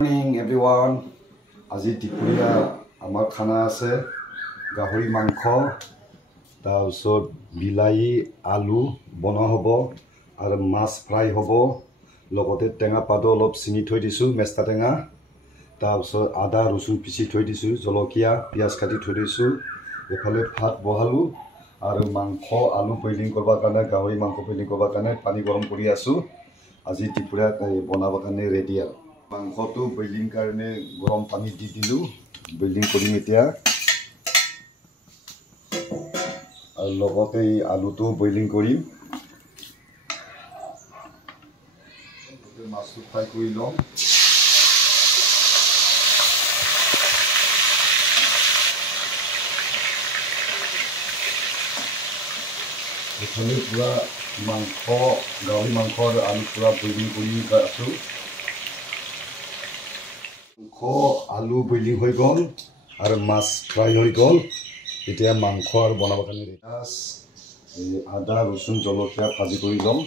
Morning everyone. আজি দুপৰীয়া আমাৰ খানা আছে গাহৰি মাংস তাৰপিছত বিলাহী আলু বনোৱা হ'ব আৰু মাছ ফ্ৰাই হ'ব লগতে টেঙা পাতো অলপ চিনি থৈ দিছোঁ মেষ্টা টেঙা তাৰপিছত আদা ৰচুন পিচি থৈ দিছোঁ জলকীয়া পিঁয়াজ কাটি থৈ দিছোঁ এফালে ভাত বহালোঁ আৰু মাংস আলু বইলিং কৰিবৰ কাৰণে গাহৰি মাংস বইলিং কৰিবৰ কাৰণে পানী গৰম কৰি আছোঁ আজি দুপৰীয়া বনাবৰ কাৰণে ৰেডি আৰু মাংসটো বইলিং কাৰণে গৰম পানী দি দিলোঁ বইলিং কৰিম এতিয়া আৰু লগতে আলুটো বইলিং কৰিম মাছটো ফ্ৰাই কৰি ল'ম এফালে পুৰা মাংস গাহৰি মাংস আৰু আলু পুৰা বইলিং কৰি আছোঁ আলু বইলিং হৈ গ'ল আৰু মাছ ফ্ৰাই হৈ গ'ল এতিয়া মাংস আৰু বনাবৰ কাৰণে পিঁয়াজ আদা ৰচুন জলকীয়া ভাজি কৰি ল'ম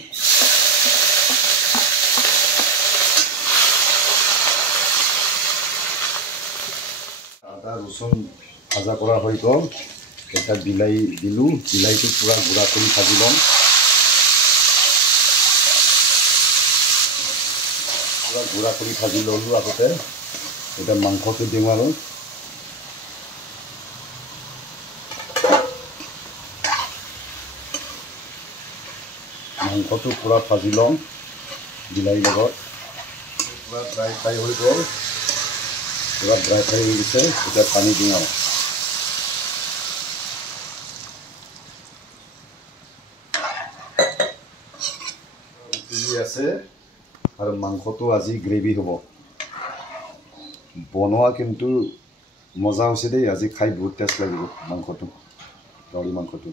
আদা ৰচুন ভাজা কৰা হৈ গ'ল এটা বিলাহী দিলোঁ বিলাহীটো পুৰা গুড়া কৰি ভাজি ল'ম পুৰা গুড়া কৰি ভাজি ল'লোঁ আগতে এটা মাংসটো দিওঁ আৰু মাংসটো পুৰা ভাজি ল'ম বিলাহীৰ লগত পুৰা ড্ৰাই ফ্ৰাই হৈ গ'ল পুৰা ড্ৰাই ফ্ৰাই হৈ গৈছে এতিয়া পানী দিওঁ আৰু আছে আৰু মাংসটো আজি গ্ৰেভি হ'ব বনোৱা কিন্তু মজা হৈছে দেই আজি খাই বহুত টেষ্ট লাগিব মাংসটো গাহৰি মাংসটো